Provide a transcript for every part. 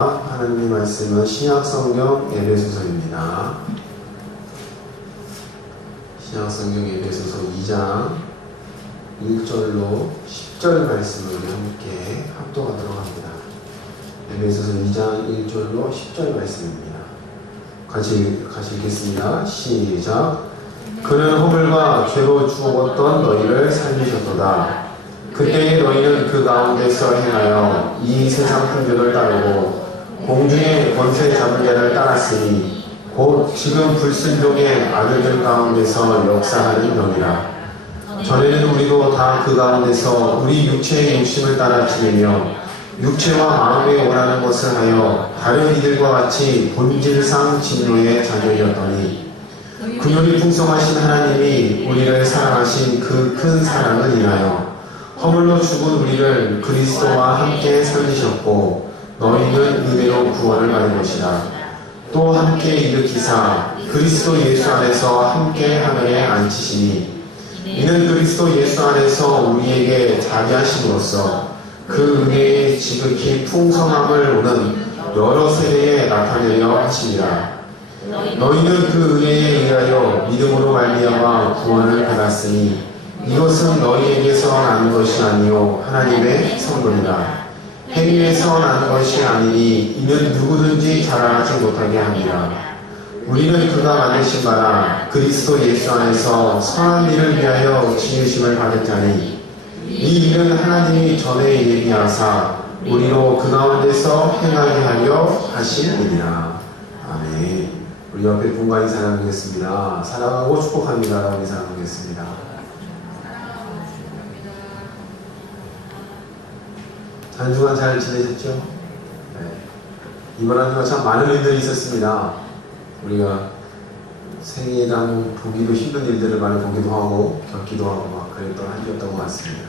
하나님의 말씀은 신약성경 에베소서입니다. 신약성경 에베소서 2장 1절로 10절 말씀을 함께 합독하도록 합니다. 에베소서 2장 1절로 10절 말씀입니다. 같이 읽겠습니다. 시작. 그는 허물과 죄로 죽었던 너희를 살리셨도다. 그때의 너희는 그 가운데서 행하여 이 세상 풍조를 따르고 공중의 권세 잡은 자를 따랐으니 곧 지금 불순종의 아들들 가운데서 역사하는 영이라. 전에는 우리도 다 그 가운데서 우리 육체의 욕심을 따라 지내며 육체와 마음에 원하는 것을 하여 다른 이들과 같이 본질상 진노의 자녀였더니 그분이 풍성하신 하나님이 우리를 사랑하신 그 큰 사랑을 인하여 허물로 죽은 우리를 그리스도와 함께 살리셨고 너희는 은혜로 구원을 받은 것이라. 또 함께 일으키사 그리스도 예수 안에서 함께 하늘에 앉히시니 이는 그리스도 예수 안에서 우리에게 자비하심으로써 그 은혜의 지극히 풍성함을 오는 여러 세대에 나타내려 하시니라. 너희는 그 은혜에 의하여 믿음으로 말미암아 구원을 받았으니 이것은 너희에게서 나는 것이 아니요 하나님의 선물이라. 행위에서 나는 것이 아니니 이는 누구든지 자랑하지 못하게 합니다. 우리는 그가 만드신 바라 그리스도 예수 안에서 선한 일을 위하여 지으심을 받은 자니 이 일은 하나님이 전에 예비하사 우리로 그 가운데서 행하게 하려 하신 일이라. 아멘. 우리 옆에 분과 인사 나누겠습니다. 사랑하고 축복합니다. 라고 인사 나누겠습니다. 한 주간 잘 지내셨죠? 네. 이번 한 주간 참 많은 일들이 있었습니다. 우리가 생애당 보기도 힘든 일들을 많이 보기도 하고 겪기도 하고 막 그랬던 한 주였던 것 같습니다.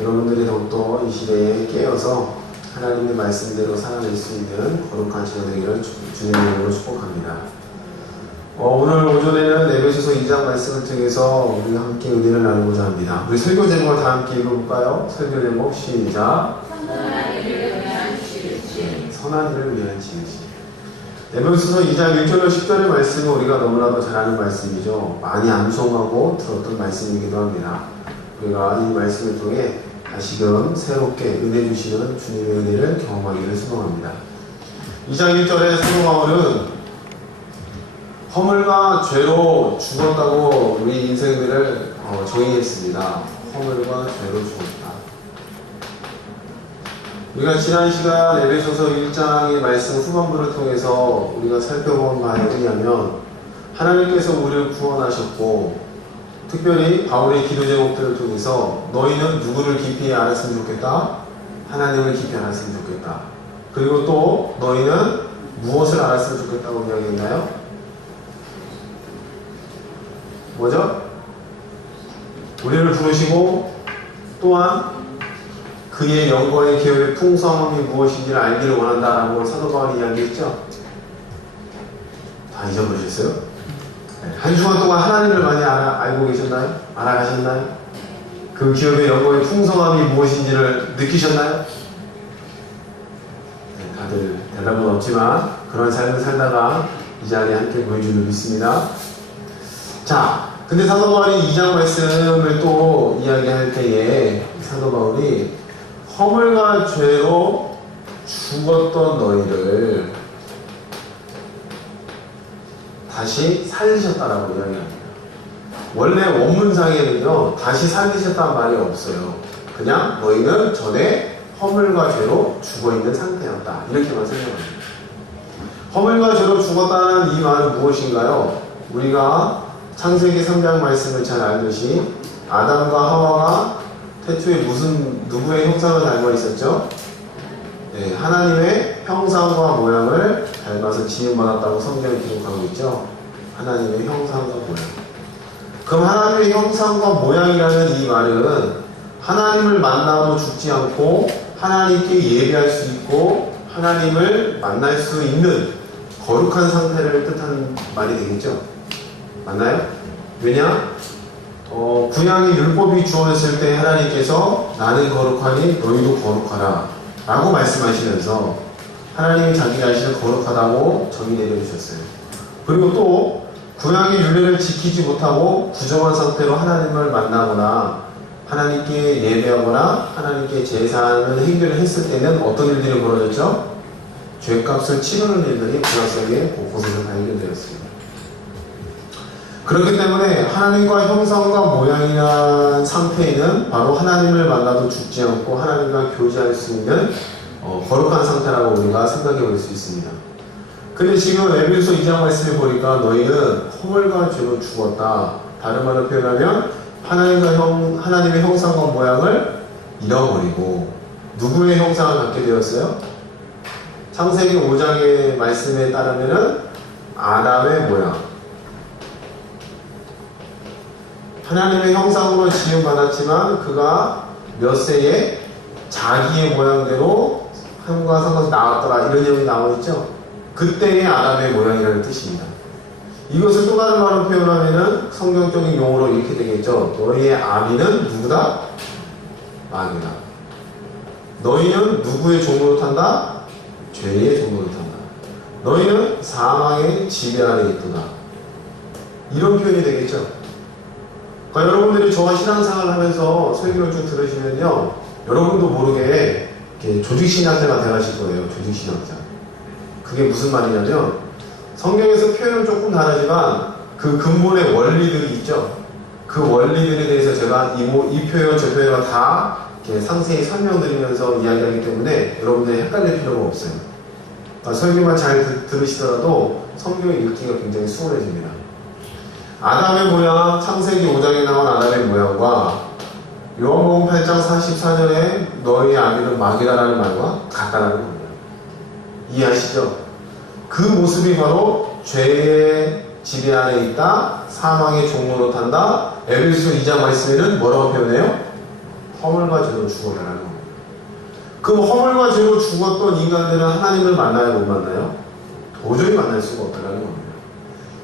여러분들이 더욱더 이 시대에 깨어서 하나님의 말씀대로 살아낼 수 있는 거룩한 시간 되기를 주님의 이름으로 축복합니다. 오늘 오전에는 에베소서 2장 말씀을 통해서 우리가 함께 은혜를 나누고자 합니다. 우리 설교 제목을 다 함께 읽어볼까요? 설교 제목 시작. 선한 일을 위한 지으시. 에베소서 2장 1절로 10절의 말씀은 우리가 너무나도 잘 아는 말씀이죠. 많이 암송하고 들었던 말씀이기도 합니다. 우리가 이 말씀을 통해 다시금 새롭게 은혜 주시는 주님의 은혜를 경험하기를 소망합니다. 2장 1절에 사도 바울은 허물과 죄로 죽었다고 우리 인생들을 정의했습니다. 허물과 죄로 죽었다. 우리가 지난 시간 에베소서 1장의 말씀 후반부를 통해서 우리가 살펴본 바에 의하면 하나님께서 우리를 구원하셨고 특별히 바울의 기도 제목들을 통해서 너희는 누구를 깊이 알았으면 좋겠다? 하나님을 깊이 알았으면 좋겠다. 그리고 또 너희는 무엇을 알았으면 좋겠다고 이야기했나요? 뭐죠? 우리를 부르시고 또한 그의 영광의 기업의 풍성함이 무엇인지를 알기를 원한다라고 사도 바울이 이야기했죠? 다 잊어버리셨어요? 한 주간 동안 하나님을 많이 알고 계셨나요? 알아가셨나요? 그 기업의 영광의 풍성함이 무엇인지를 느끼셨나요? 다들 대답은 없지만 그런 삶을 살다가 이 자리에 함께 보여주는 믿습니다. 자, 근데 사도 바울이 2장 말씀을 또 이야기할 때에 사도 바울이 허물과 죄로 죽었던 너희를 다시 살리셨다라고 이야기합니다. 원래 원문상에는요, 다시 살리셨다는 말이 없어요. 그냥 너희는 전에 허물과 죄로 죽어있는 상태였다. 이렇게만 설명합니다. 허물과 죄로 죽었다는 이 말은 무엇인가요? 우리가 창세기 3장 말씀을 잘 알듯이 아담과 하와가 태초에 누구의 형상을 닮아 있었죠? 네, 하나님의 형상과 모양을 닮아서 지음받았다고 성경이 기록하고 있죠? 하나님의 형상과 모양. 그럼 하나님의 형상과 모양이라는 이 말은 하나님을 만나도 죽지 않고 하나님께 예배할 수 있고 하나님을 만날 수 있는 거룩한 상태를 뜻하는 말이 되겠죠? 맞나요? 왜냐? 구약의 율법이 주어졌을 때 하나님께서 나는 거룩하니 너희도 거룩하라 라고 말씀하시면서 하나님이 자기 자신을 거룩하다고 정의 내려주셨어요. 그리고 또 구약의 율례를 지키지 못하고 부정한 상태로 하나님을 만나거나 하나님께 예배하거나 하나님께 제사하는 행위를 했을 때는 어떤 일들이 벌어졌죠? 죄값을 치르는 일들이 구약 성경에 곳곳에서 발견되었습니다. 그렇기 때문에 하나님과 형상과 모양이란 상태에는 바로 하나님을 만나도 죽지 않고 하나님과 교제할 수 있는 거룩한 상태라고 우리가 생각해 볼 수 있습니다. 근데 지금 에베소 2장 말씀을 보니까 너희는 허물과 죄로 죽었다. 다른 말로 표현하면 하나님의 형상과 모양을 잃어버리고 누구의 형상을 갖게 되었어요? 창세기 5장의 말씀에 따르면은 아담의 모양. 하나님의 형상으로 지음받았지만 그가 몇 세에 자기의 모양대로 하나님과 상관없이 나왔더라. 이런 내용이 나와있죠. 그때의 아담의 모양이라는 뜻입니다. 이것을 또 다른 말로 표현하면은 성경적인 용어로 이렇게 되겠죠. 너희의 아비는 누구다? 마귀다. 너희는 누구의 종으로 탄다? 죄의 종으로 탄다. 너희는 사망의 지배 아래 있도다. 이런 표현이 되겠죠. 그러니까 여러분들이 저와 신앙생활을 하면서 설교를 쭉 들으시면요, 여러분도 모르게 조직신학자가 돼가실 거예요. 조직신학자. 그게 무슨 말이냐면 성경에서 표현은 조금 다르지만 그 근본의 원리들이 있죠. 그 원리들에 대해서 제가 이 표현, 저 표현을 다 상세히 설명드리면서 이야기하기 때문에 여러분들이 헷갈릴 필요가 없어요. 그러니까 설교만 잘 들으시더라도 성경을 읽기가 굉장히 수월해집니다. 아담의 모양, 창세기 5장에 나온 아담의 모양과 요한복음 8장 44절에 너희의 아비는 마귀다라는 말과 같다라는 겁니다. 이해하시죠? 그 모습이 바로 죄의 지배 아래 있다, 사망의 종로로 탄다. 에베소 2장 말씀에는 뭐라고 표현해요? 허물과 죄로 죽어라라는 겁니다. 그 허물과 죄로 죽었던 인간들은 하나님을 만나요, 못 만나요? 도저히 만날 수가 없다라는 겁니다.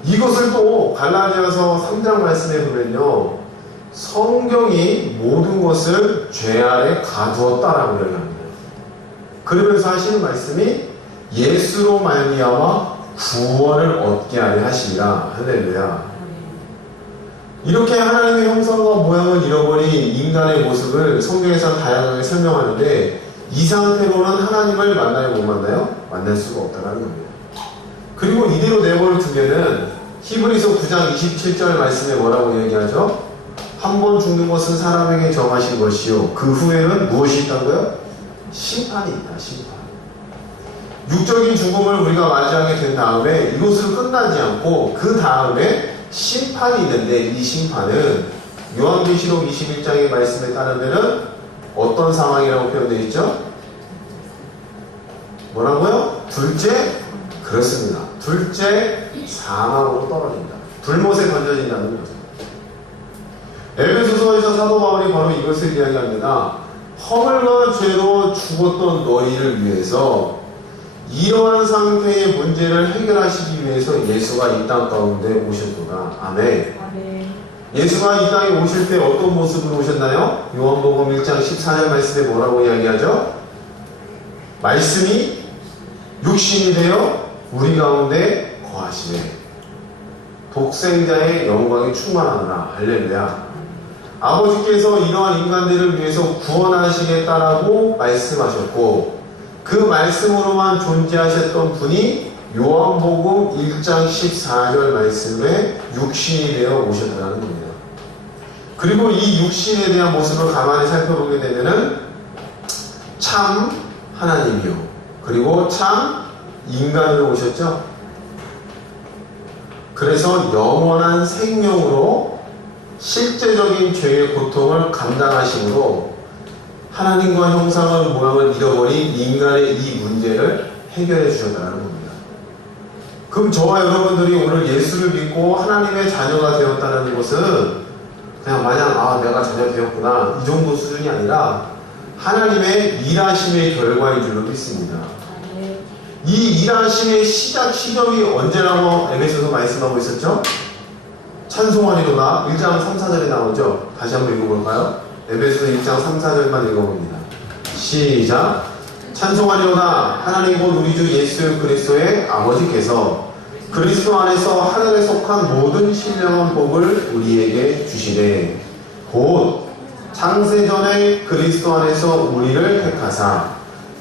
이것을 또 갈라디아서 3장 말씀에 보면요, 성경이 모든 것을 죄 아래 가두었다라고 이야기합니다. 그러면서 하시는 말씀이 예수로 말미암아 구원을 얻게 하려 하시리라. 할렐루야. 이렇게 하나님의 형상과 모양을 잃어버린 인간의 모습을 성경에서 다양하게 설명하는데 이 상태로는 하나님을 만나요, 못 만나요? 만날 수가 없다는 겁니다. 그리고 이대로 내버려 두면은 히브리서 9장 27절 말씀에 뭐라고 얘기하죠? 한 번 죽는 것은 사람에게 정하신 것이요 그 후에는 무엇이 있다고요? 심판이 있다. 심판. 육적인 죽음을 우리가 맞이하게 된 다음에 이것으로 끝나지 않고 그 다음에 심판이 있는데 이 심판은 요한계시록 21장의 말씀에 따르면 어떤 상황이라고 표현되어 있죠? 뭐라고요? 둘째? 그렇습니다. 둘째 사망으로 떨어진다. 불못에 던져진다는 거죠. 에베소서에서 사도 바울이 바로 이것을 이야기합니다. 허물과 죄로 죽었던 너희를 위해서 이러한 상태의 문제를 해결하시기 위해서 예수가 이 땅 가운데 오셨구나. 아멘. 예수가 이 땅에 오실 때 어떤 모습으로 오셨나요? 요한복음 1장 14절 말씀에 뭐라고 이야기하죠? 말씀이 육신이 되어 우리 가운데 거하시네. 독생자의 영광이 충만하노라. 할렐루야. 아버지께서 이러한 인간들을 위해서 구원하시겠다라고 말씀하셨고 그 말씀으로만 존재하셨던 분이 요한복음 1장 14절 말씀에 육신이 되어 오셨다는 겁니다. 그리고 이 육신에 대한 모습을 가만히 살펴보게 되면은 참 하나님이요 그리고 참 인간으로 오셨죠. 그래서 영원한 생명으로 실제적인 죄의 고통을 감당하심으로 하나님과 형상을 모양을 잃어버린 인간의 이 문제를 해결해 주셨다는 겁니다. 그럼 저와 여러분들이 오늘 예수를 믿고 하나님의 자녀가 되었다는 것은 그냥 마냥 내가 자녀 되었구나 이 정도 수준이 아니라 하나님의 일하심의 결과인 줄로 믿습니다. 이 일하심의 시점이 언제라고 에베소서 말씀하고 있었죠? 찬송하리로나 1장 3, 4절에 나오죠? 다시 한번 읽어볼까요? 에베소서 1장 3, 4절만 읽어봅니다. 시작. 찬송하리로다. 하나님 곧 우리 주 예수 그리스도의 아버지께서 그리스도 안에서 하늘에 속한 모든 신령한 복을 우리에게 주시되 곧 창세전에 그리스도 안에서 우리를 택하사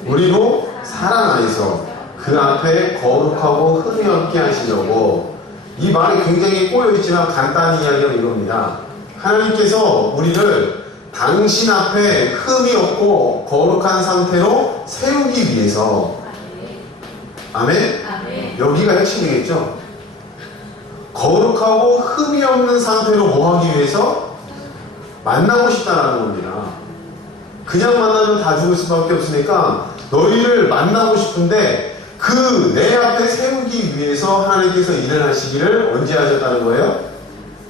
우리로 사랑 안에서 그 앞에 거룩하고 흠이 없게 하시려고. 이 말이 굉장히 꼬여있지만 간단히 이야기하면 이겁니다. 하나님께서 우리를 당신 앞에 흠이 없고 거룩한 상태로 세우기 위해서. 아멘? 여기가 핵심이겠죠. 거룩하고 흠이 없는 상태로 뭐 하기 위해서? 만나고 싶다라는 겁니다. 그냥 만나면 다 죽을 수밖에 없으니까 너희를 만나고 싶은데 그 내 앞에 세우기 위해서 하나님께서 일을 하시기를 언제 하셨다는 거예요?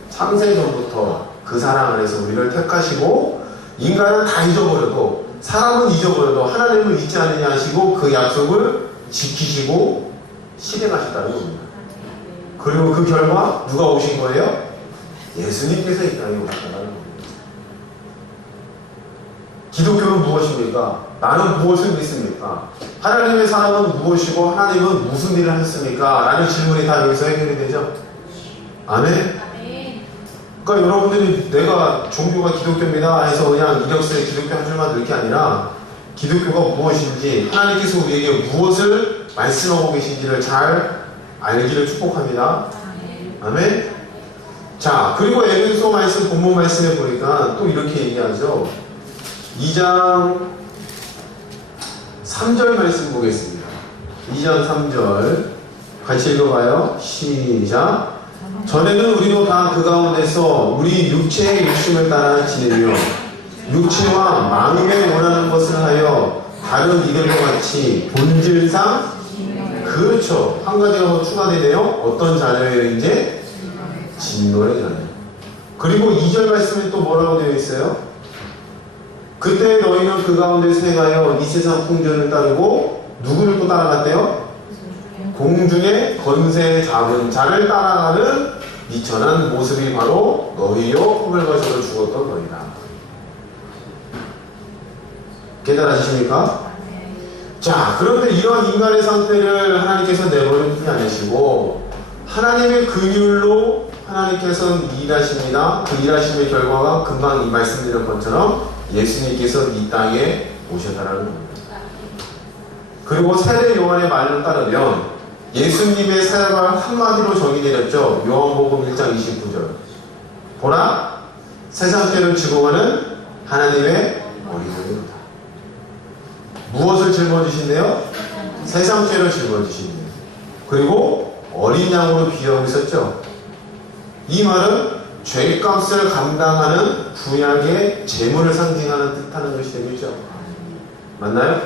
창세전부터 그 사랑 안에서 우리를 택하시고, 인간은 다 잊어버려도, 사람은 잊어버려도 하나님을 잊지 않느냐 하시고 그 약속을 지키시고 실행하셨다는 겁니다. 그리고 그 결과 누가 오신 거예요? 예수님께서 이 땅에 오셨다는 겁니다. 기독교는 무엇입니까? 나는 무엇을 믿습니까? 하나님의 사랑은 무엇이고 하나님은 무슨 일을 하셨습니까? 라는 질문이 다 여기서 해결이 되죠. 아멘? 그러니까 여러분들이 내가 종교가 기독교입니다 해서 그냥 이력서에 기독교 한 줄만 넣을 게 아니라 기독교가 무엇인지, 하나님께서 우리에게 무엇을 말씀하고 계신지를 잘 알기를 축복합니다. 아멘? 자, 그리고 에베소 말씀, 본문 말씀에 보니까 또 이렇게 얘기하죠. 2장 3절 말씀 보겠습니다. 2장 3절 같이 읽어봐요. 시작. 전에는 우리도 다 그 가운데서 우리 육체의 욕심을 따라 지내며 육체와 마음에 원하는 것을 하여 다른 이들과 같이 본질상, 그렇죠, 한 가지가 더 추가되네요. 어떤 자녀예요? 이제 진노의 자녀. 그리고 2절 말씀에 또 뭐라고 되어 있어요? 그때 너희는 그 가운데서 행하여 이 세상 풍전을 따르고 누구를 또 따라갔대요? 공중의 권세 잡은 자를 따라가는 미천한 모습이 바로 너희요 꿈을 가지고 죽었던 너희다. 깨달아지십니까? 자, 그런데 이런 인간의 상태를 하나님께서 내버려두지 않으시고 하나님의 긍휼로 하나님께서는 일하십니다. 그 일하심의 결과가 금방 이 말씀드린 것처럼 예수님께서 이 땅에 오셨다라는 겁니다. 그리고 세례 요한의 말을 따르면 예수님의 사역을 한마디로 정의내렸죠. 요한복음 1장 29절. 보라, 세상 죄를 지고 가는 하나님의 어린아이로다. 무엇을 짊어지신대요? 세상 죄를 짊어지신대요. 그리고 어린 양으로 비유하고 있었죠. 이 말은 죄값을 감당하는 구약의 재물을 상징하는 뜻하는 것이 되겠죠. 맞나요?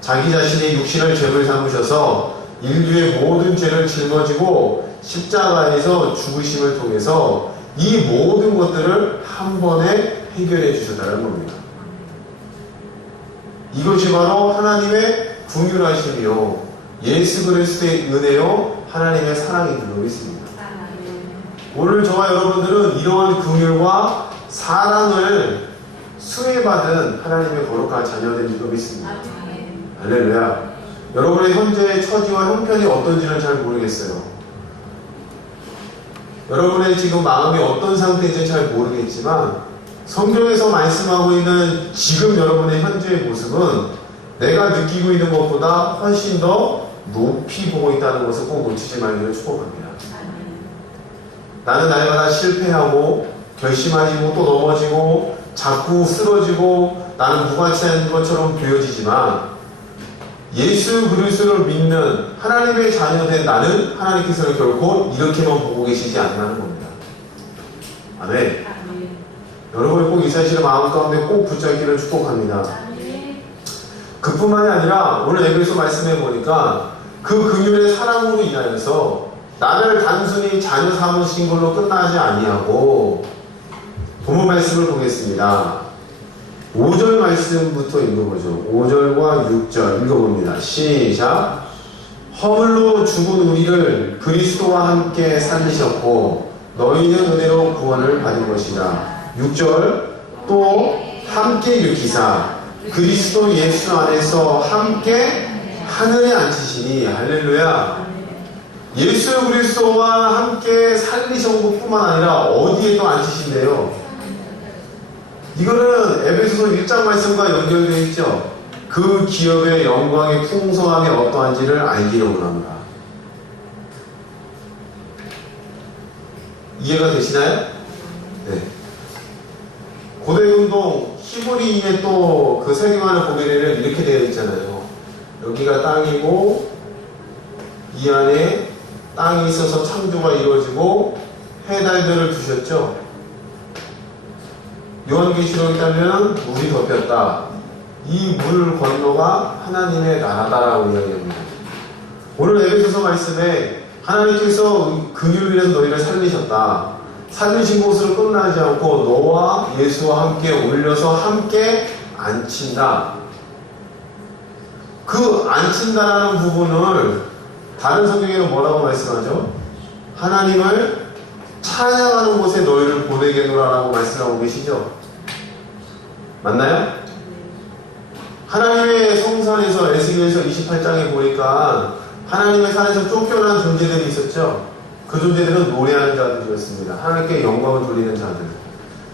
자기 자신의 육신을 죄물 삼으셔서 인류의 모든 죄를 짊어지고 십자가에서 죽으심을 통해서 이 모든 것들을 한 번에 해결해 주셨다는 겁니다. 이것이 바로 하나님의 긍휼하심이요 예수 그리스도의 은혜요 하나님의 사랑이 들어오고 있습니다. 오늘 저와 여러분들은 이러한 긍휼과 사랑을 수혜받은 하나님의 거룩한 자녀된 줄 믿습니다. 할렐루야. 여러분의 현재의 처지와 형편이 어떤지는 잘 모르겠어요. 여러분의 지금 마음이 어떤 상태인지 잘 모르겠지만 성경에서 말씀하고 있는 지금 여러분의 현재의 모습은 내가 느끼고 있는 것보다 훨씬 더 높이 보고 있다는 것을 꼭 놓치지 말기를 축복합니다. 나는 날마다 실패하고 결심하지고 또 넘어지고 자꾸 쓰러지고 나는 무가치한 것처럼 보여지지만 예수 그리스도를 믿는 하나님의 자녀된 나는 하나님께서는 결코 이렇게만 보고 계시지 않는다는 겁니다. 아멘. 여러분이 꼭 이 사실을 마음 가운데 꼭 붙잡기를 축복합니다. 그뿐만이 아니라 오늘 에베소 말씀해 보니까 그 긍휼의 사랑으로 인하여서 나를 단순히 자녀 삼으신 걸로 끝나지 아니하고 본문 말씀을 보겠습니다. 5절 말씀부터 읽어보죠. 5절과 6절 읽어봅니다. 시작. 허물로 죽은 우리를 그리스도와 함께 살리셨고 너희는 은혜로 구원을 받은 것이라. 6절. 또 함께 일으키사 그리스도 예수 안에서 함께 하늘에 앉히시니. 할렐루야. 예수 그리스도와 함께 살리신 것뿐만 아니라 어디에 또 앉히신대요? 이거는 에베소서 1장 말씀과 연결되어 있죠. 그 기업의 영광의 풍성함이 어떠한지를 알기를 원합니다. 이해가 되시나요? 네. 고대운동 히브리인의 또 그 세계관을 보게 되면 이렇게 되어 있잖아요. 여기가 땅이고 이 안에 땅이 있어서 창조가 이루어지고 해달들을 두셨죠. 요한계시록에 따르면 물이 덮였다. 이 물 건너가 하나님의 나라다라고 이야기합니다. 오늘 에베소서 말씀에 하나님께서 긍휼을 위해서 너희를 살리셨다. 살리신 곳으로 끝나지 않고 너와 예수와 함께 올려서 함께 앉힌다. 그 앉힌다라는 부분을 다른 성경에는 뭐라고 말씀하죠? 하나님을 찬양하는 곳에 너희를 보내겠노라라고 말씀하고 계시죠? 맞나요? 하나님의 성산에서 에스겔서 28장에 보니까 하나님의 산에서 쫓겨난 존재들이 있었죠. 그 존재들은 노래하는 자들이었습니다. 하나님께 영광을 돌리는 자들.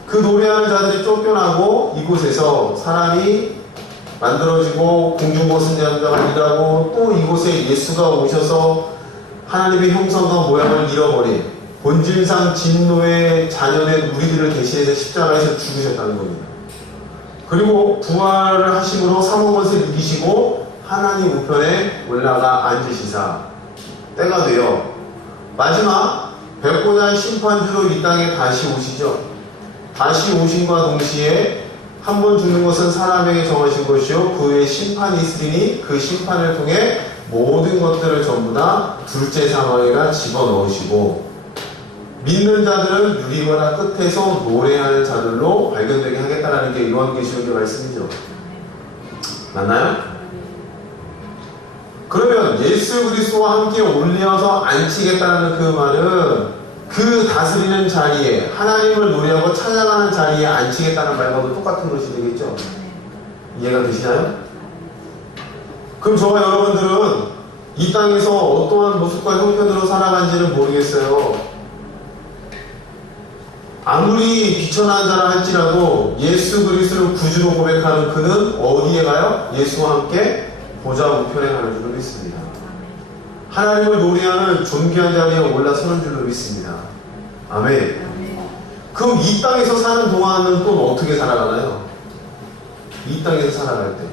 그 노래하는 자들이 쫓겨나고 이곳에서 사람이 만들어지고 공중보선자가 일하고 또 이곳에 예수가 오셔서 하나님의 형상과 모양을 잃어버린 본질상 진노의 자녀된 우리들을 대신해서 십자가에서 죽으셨다는 겁니다. 그리고 부활을 하심으로 사모한 것을 이기시고 하나님 우편에 올라가 앉으시사 때가 되어 마지막 백보자 심판주로 이 땅에 다시 오시죠. 다시 오심과 동시에 한 번 죽는 것은 사람에게 정하신 것이요 그 후에 심판이 있으리니 그 심판을 통해 모든 것들을 전부 다 둘째 사망에다 집어넣으시고 믿는 자들은 유리바다 끝에서 노래하는 자들로 발견되게 하겠다라는 게 요한계시록의 말씀이죠. 맞나요? 그러면 예수 그리스도와 함께 올려서 앉히겠다는 그 말은 그 다스리는 자리에 하나님을 노래하고 찬양하는 자리에 앉히겠다는 말과도 똑같은 것이 되겠죠. 이해가 되시나요? 그럼 저와 여러분들은 이 땅에서 어떠한 모습과 형편으로 살아간지는 모르겠어요. 아무리 비천한 자라 할지라도 예수 그리스도를 구주로 고백하는 그는 어디에 가요? 예수와 함께 보좌 우편에 가는 줄로 믿습니다. 하나님을 노래하는 존귀한 자리에 올라서는 줄로 믿습니다. 아멘. 그럼 이 땅에서 사는 동안은 또 어떻게 살아가나요? 이 땅에서 살아갈 때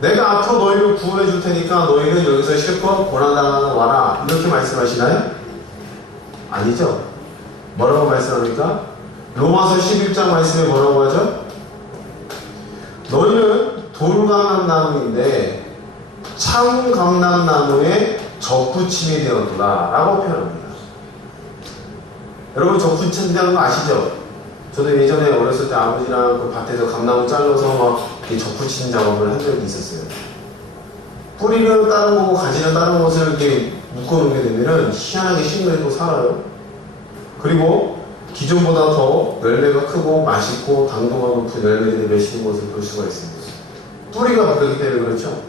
내가 앞으로 너희를 구원해 줄 테니까 너희는 여기서 실컷 고난당하는 와라 이렇게 말씀하시나요? 아니죠. 뭐라고 말씀합니까? 로마서 11장 말씀에 뭐라고 하죠? 너희는 돌감람나무인데 참감람나무에 접붙임이 되었구나 라고 표현합니다. 여러분 접붙임이라는 거 아시죠? 저도 예전에 어렸을 때 아버지랑 그 밭에서 감나무 잘라서 막 접붙임 작업을 한 적이 있었어요. 뿌리는 다른 거고 가지는 다른 것을 이렇게 묶어놓게 되면은 희한하게 식물이 또 살아요. 그리고 기존보다 더 열매가 크고 맛있고 당도가 높은 열매들이 맺히는 것을 볼 수가 있습니다. 뿌리가 그렇기 때문에 그렇죠.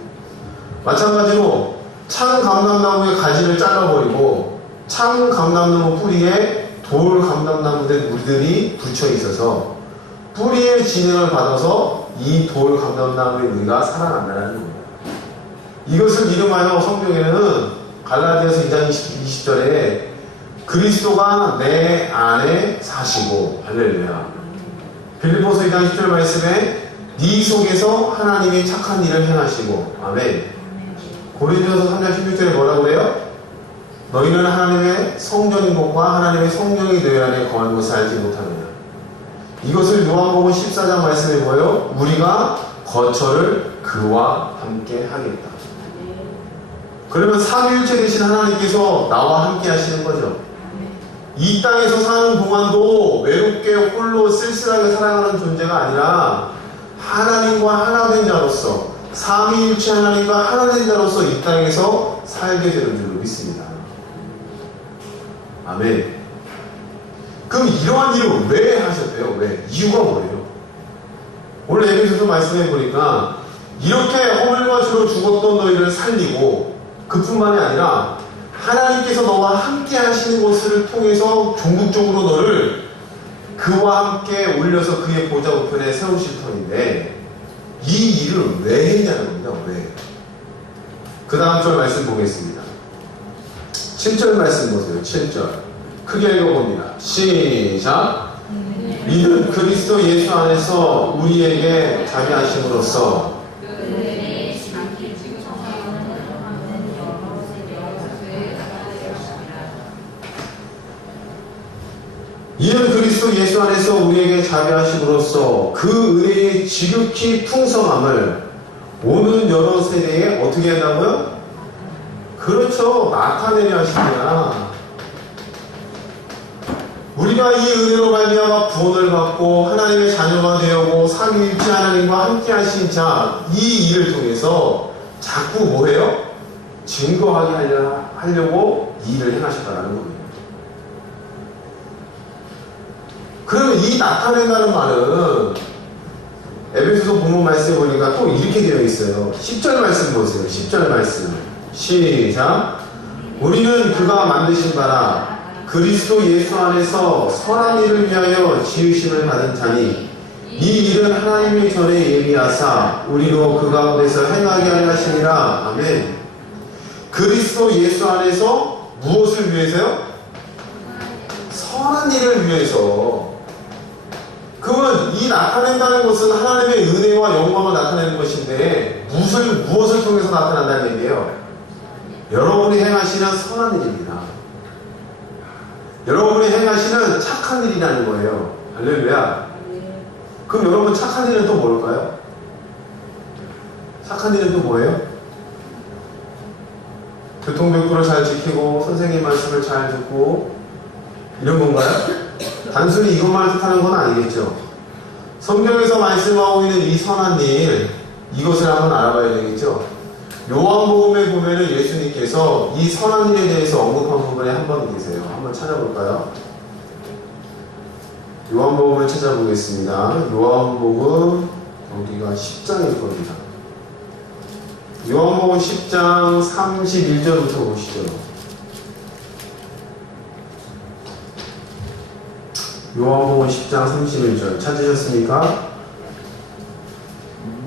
마찬가지로 참 감람나무의 가지를 잘라버리고 참 감람나무 뿌리에 돌 감람나무된 물들이 붙여 있어서 뿌리의 진행을 받아서 이 돌 감람나무의 우리가 살아난다는 겁니다. 이것을 이름하여 성경에는 갈라디아서 2장 20절에 그리스도가 내 안에 사시고 할렐루야. 빌립보서 2장 10절 말씀에 네 속에서 하나님이 착한 일을 행하시고 아멘. 고린도서 3장 16절에 뭐라고 그래요? 너희는 하나님의 성전인 것과 하나님의 성령이 너희 안에 거하는 것을 알지 못하느냐. 이것을 요한복음 14장 말씀에 뭐예요? 우리가 거처를 그와 함께 하겠다. 그러면 삼위일체 되신 하나님께서 나와 함께 하시는 거죠. 이 땅에서 사는 동안도 외롭게 홀로 쓸쓸하게 살아가는 존재가 아니라 하나님과 하나 된 자로서 삼위일체 하나님과 하나 된 자로서 이 땅에서 살게 되는 줄로 믿습니다. 아멘. 그럼 이러한 일을 왜 하셨대요? 왜? 이유가 뭐예요? 오늘 에베소서 말씀해 보니까 이렇게 허물과 죄로 죽었던 너희를 살리고 그뿐만이 아니라 하나님께서 너와 함께 하시는 것을 통해서 종국적으로 너를 그와 함께 올려서 그의 보좌 우편에 세우실 터인데 이 일을 왜 했냐는 겁니다. 왜? 그 다음 절 말씀 보겠습니다. 7절 말씀 보세요. 7절 크게 읽어봅니다. 시작. 이는 그리스도 예수 안에서 우리에게 자비하심으로써 이는 그리스도 예수 안에서 우리에게 자비하심으로써 그 은혜의 지극히 풍성함을 오는 여러 세대에 어떻게 한다고요? 그렇죠. 나타내려 하십니다. 우리가 이 은혜로 말미암아 구원을 받고 하나님의 자녀가 되었고 삼위일체 하나님과 함께 하신 자, 이 일을 통해서 자꾸 뭐해요? 증거하게 하려고 이 일을 행하셨다는 겁니다. 그러면 이 나타낸다는 말은 에베소서 본문 말씀에 보니까 또 이렇게 되어 있어요. 10절 말씀 보세요. 10절 말씀 시작. 우리는 그가 만드신 바라 그리스도 예수 안에서 선한 일을 위하여 지으심을 받은 자니 이 일은 하나님이 전에 예비하사 우리로 그 가운데서 행하게 하려 하시니라. 아멘. 그리스도 예수 안에서 무엇을 위해서요? 선한 일을 위해서. 그러면 이 나타낸다는 것은 하나님의 은혜와 영광을 나타내는 것인데 무엇을 통해서 나타난다는 얘기예요? 여러분이 행하시는 선한 일입니다. 여러분이 행하시는 착한 일이라는 거예요. 할렐루야. 그럼 여러분 착한 일은 또 뭘까요? 착한 일은 또 뭐예요? 교통법규를 잘 지키고 선생님 말씀을 잘 듣고 이런 건가요? 단순히 이것만 뜻하는 건 아니겠죠. 성경에서 말씀하고 있는 이 선한 일, 이것을 한번 알아봐야 되겠죠. 요한복음에 보면은 예수님께서 이 선한 일에 대해서 언급한 부분에 한 번 계세요. 한번 찾아볼까요? 요한복음을 찾아보겠습니다. 요한복음 여기가 10장일 겁니다. 요한복음 10장 31절부터 보시죠. 요한복음 10장 31절 찾으셨습니까?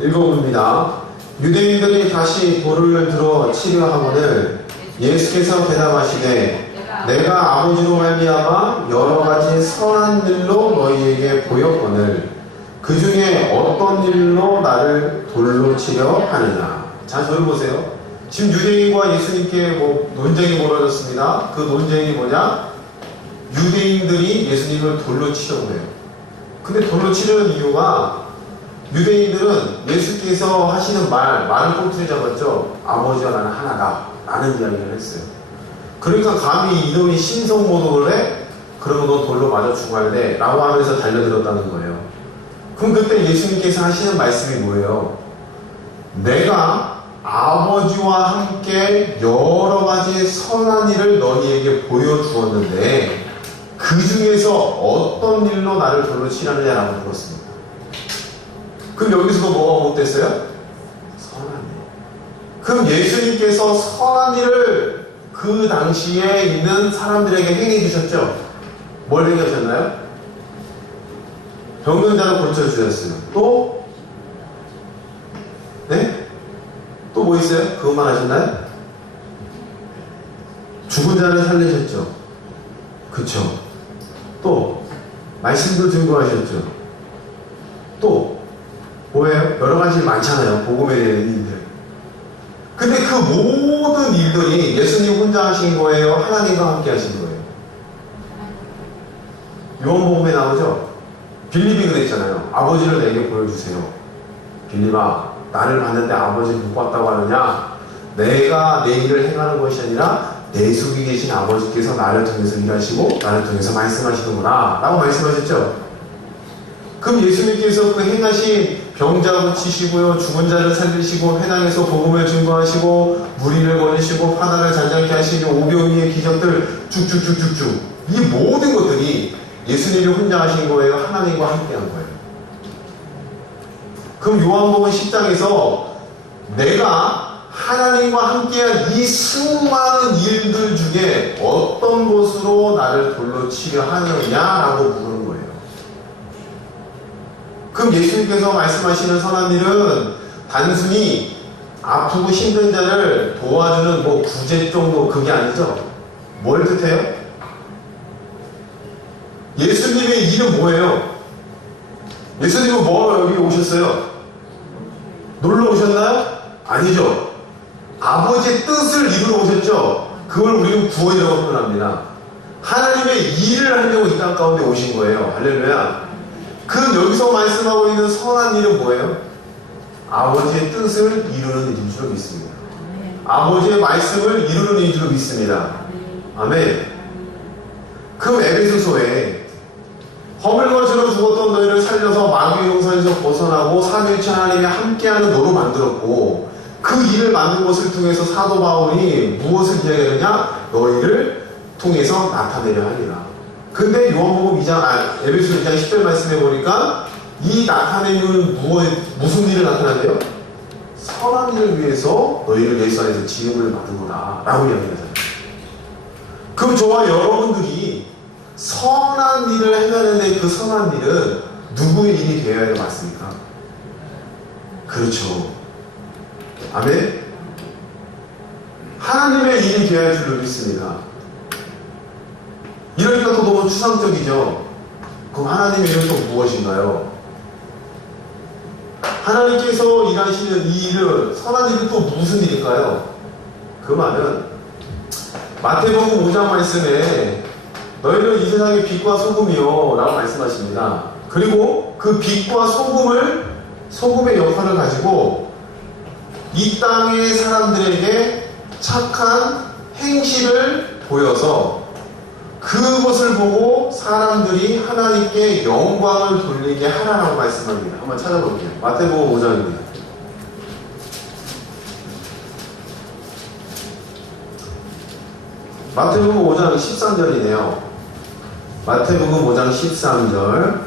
읽어봅니다. 유대인들이 다시 돌을 들어 치려 하거늘 예수께서 대답하시되 내가 아버지로 말미암아 여러 가지 선한 일로 너희에게 보였거늘 그 중에 어떤 일로 나를 돌로 치려 하느냐. 자, 저를 보세요. 지금 유대인과 예수님께 논쟁이 벌어졌습니다. 그 논쟁이 뭐냐? 유대인들이 예수님을 돌로 치려고 해요. 근데 돌로 치려는 이유가 유대인들은 예수께서 하시는 말을 꼬투리 잡았죠. 아버지와 나는 하나다 라는 이야기를 했어요. 그러니까 감히 이놈이 신성모독을 해? 그러면 너 돌로 맞아 죽어야 돼 라고 하면서 달려들었다는 거예요. 그럼 그때 예수님께서 하시는 말씀이 뭐예요? 내가 아버지와 함께 여러 가지 선한 일을 너희에게 보여주었는데 그 중에서 어떤 일로 나를 돌로 치라느냐라고 물었습니다. 그럼 여기서도 뭐가 못됐어요? 선한 일. 그럼 예수님께서 선한 일을 그 당시에 있는 사람들에게 행해 주셨죠? 뭘 행해 주셨나요? 병든 자를 고쳐주셨어요. 또? 네? 또 뭐 있어요? 그것만 하셨나요? 죽은 자를 살리셨죠? 그쵸? 또 말씀도 증거하셨죠. 또 뭐예요? 여러 가지 많잖아요. 복음에 대한 일들. 근데 그 모든 일들이 예수님 혼자 하신 거예요? 하나님과 함께 하신 거예요? 요한복음에 나오죠. 빌립이 그랬잖아요. 아버지를 내게 보여주세요. 빌립아, 나를 봤는데 아버지를 못 봤다고 하느냐? 내가 내 일을 행하는 것이 아니라 내 속에 계신 아버지께서 나를 통해서 일하시고 나를 통해서 말씀하시는구나 라고 말씀하셨죠. 그럼 예수님께서 그 행하신 병자 고치시고요, 죽은 자를 살리시고 회당에서 복음을 증거하시고 무리를 거느시고 파다를 잔잔케 하시고 오병이의 기적들 쭉쭉쭉쭉쭉 이 모든 것들이 예수님이 혼자 하신 거예요? 하나님과 함께 한 거예요? 그럼 요한복음 10장에서 내가 하나님과 함께한 이 수많은 일들 중에 어떤 것으로 나를 돌로 치려 하느냐라고 물은 거예요. 그럼 예수님께서 말씀하시는 선한 일은 단순히 아프고 힘든 자를 도와주는 뭐 구제 정도 그게 아니죠. 뭘 뜻해요? 예수님의 일은 뭐예요? 예수님은 뭐하러 여기 오셨어요? 놀러 오셨나요? 아니죠. 아버지의 뜻을 이루러 오셨죠. 그걸 우리는 구원이라고 표현합니다. 하나님의 일을 하려고 이 땅 가운데 오신 거예요. 할렐루야. 그럼 여기서 말씀하고 있는 선한 일은 뭐예요? 아버지의 뜻을 이루는 일인 줄로 믿습니다. 아버지의 말씀을 이루는 일인 줄로 믿습니다. 아멘. 그럼 에베소서에 허물거지로 죽었던 너희를 살려서 마귀의 용사에서 벗어나고 삼위일체 하나님이 함께하는 너로 만들었고, 그 일을 만든 것을 통해서 사도 바울이 무엇을 이야기하느냐? 너희를 통해서 나타내려 하리라. 근데 요한복음 2장, 에베소 2장 10절 말씀해 보니까 이 나타내는 무슨 일을 나타난대요? 선한 일을 위해서 너희를 예수 안에서 지음을 받으노라 라고 이야기하잖아요. 그럼 저와 여러분들이 선한 일을 해내는데 그 선한 일은 누구의 일이 되어야 맞습니까? 그렇죠. 아멘? 하나님의 일이 되어야 할 줄로 믿습니다. 이러니까 또 너무 추상적이죠. 그럼 하나님의 일은 또 무엇인가요? 하나님께서 일하시는 이 일은, 선한 일은 또 무슨 일일까요? 그 말은 마태복음 5장 말씀에 너희는 이 세상의 빛과 소금이요 라고 말씀하십니다. 그리고 그 빛과 소금의 역할을 가지고 이 땅의 사람들에게 착한 행실을 보여서 그것을 보고 사람들이 하나님께 영광을 돌리게 하라라고 말씀합니다. 한번 찾아볼게요. 마태복음 5장입니다. 마태복음 5장 13절이네요. 마태복음 5장 13절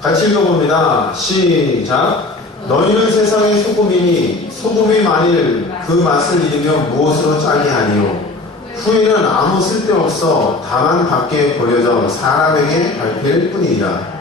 같이 읽어봅니다. 시작. 너희는 세상의 소금이니 소금이 만일 그 맛을 잃으면 무엇으로 짜게 하니요? 후에는 아무 쓸데없어 다만 밖에 버려져 사람에게 밟힐 뿐이니라.